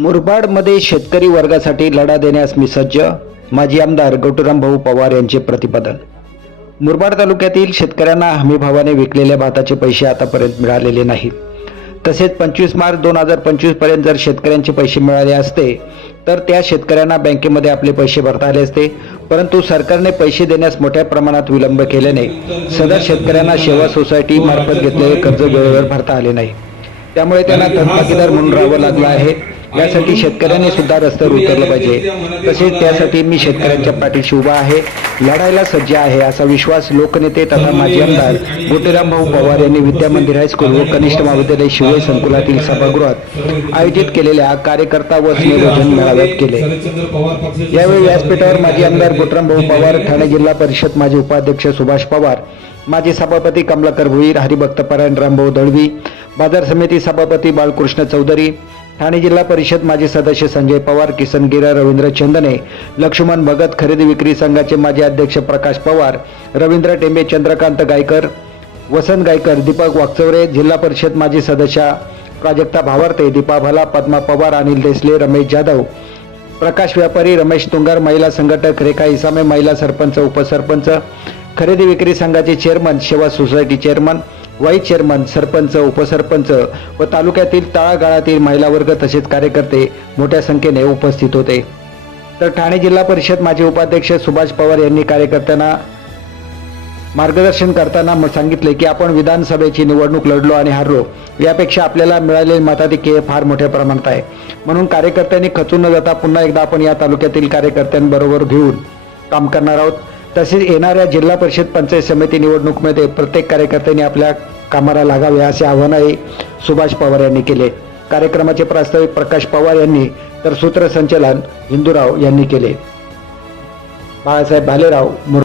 मुरबाडमध्ये शेतकरी वर्गासाठी लढा देण्यास मी सज्ज. माजी आमदार गौतराम भाऊ पवार यांचे प्रतिपादन. मुरबाड तालुक्यातील शेतकऱ्यांना हमीभावाने विकलेल्या भाताचे पैसे आतापर्यंत मिळालेले नाहीत. तसेच पंचवीस मार्च दोन हजार पंचवीसपर्यंत जर शेतकऱ्यांचे पैसे मिळाले असते तर त्या शेतकऱ्यांना बँकेमध्ये आपले पैसे भरता आले असते. परंतु सरकारने पैसे देण्यास मोठ्या प्रमाणात विलंब केल्याने सदर शेतकऱ्यांना सेवा सोसायटी मार्फत घेतलेले कर्ज वेळेवर भरता आले नाही. त्यामुळे त्यांना थकबाकीदार म्हणून राहावं लागलं आहे. यासाठी शेतकऱ्यांनी सुद्धा रस्त्यावर उतरलं पाहिजे. तसेच त्यासाठी मी शेतकऱ्यांच्या पाठीशी उभा आहे. लढायला सज्ज आहे असा विश्वास लोकनेते तथा माजी आमदार गोटेराम भाऊ पवार यांनी विद्या मंदिर हायस्कूल व कनिष्ठ महाविद्यालय शिवय संकुलातील सभागृहात आयोजित केलेल्या कार्यकर्ता व स्नेहभोजन मेळाव्यात केले. यावेळी व्यासपीठावर माजी आमदार गोटराम भाऊ पवार ठाणे जिल्हा परिषद माजी उपाध्यक्ष सुभाष पवार माजी सभापती कमलाकर भुईर हरिभक्त परायण रामभाऊ दळवी बाजार समिती सभापती बाळकृष्ण चौधरी ठाणे जिल्हा परिषद माजी सदस्य संजय पवार किसन गिरा रवींद्र चंदने लक्ष्मण भगत खरेदी विक्री संघाचे माजी अध्यक्ष प्रकाश पवार रवींद्र टेंबे चंद्रकांत गायकर वसंत गायकर दीपक वागचौरे जिल्हा परिषद माजी सदस्या प्राजक्ता भावार्ते दीपा भला पद्मा पवार अनिल देसले रमेश जाधव प्रकाश व्यापारी रमेश तुंगार महिला संघटक रेखा इसामे महिला सरपंच उपसरपंच खरेदी विक्री संघाचे चेअरमन सेवा society chairman vice chairman sarpanch upsarpanch व तालुक्यातील तळागाळातील महिला वर्ग तसेच कार्यकर्ते मोठ्या संख्येने उपस्थित होते. तर ठाणे जिल्हा परिषद माजी उपाध्यक्ष सुभाष पवार यांनी कार्यकर्त्यांना मार्गदर्शन करताना सांगितले की आपण विधानसभेची निवडणूक लढलो आणि हारलो यापेक्षा आपल्याला मिळालेले मताधिक्य हे फार मोठ्या प्रमाणात आहे. म्हणून कार्यकर्त्यांनी खचून न जाता पुन्हा एकदा आपण या तालुक्यातील कार्यकर्त्यांबरोबर घेऊन काम करणार आहोत. तसेच येणाऱ्या जिल्हा परिषद पंचायत समिती निवडणुकीमध्ये प्रत्येक कार्यकर्त्यांनी आपल्या कामाला लागावे असे आवाहनही सुभाष पवार यांनी केले. कार्यक्रमाचे प्रास्ताविक प्रकाश पवार यांनी तर सूत्रसंचालन हिंदूराव यांनी केले. बाळासाहेब भालेराव मुर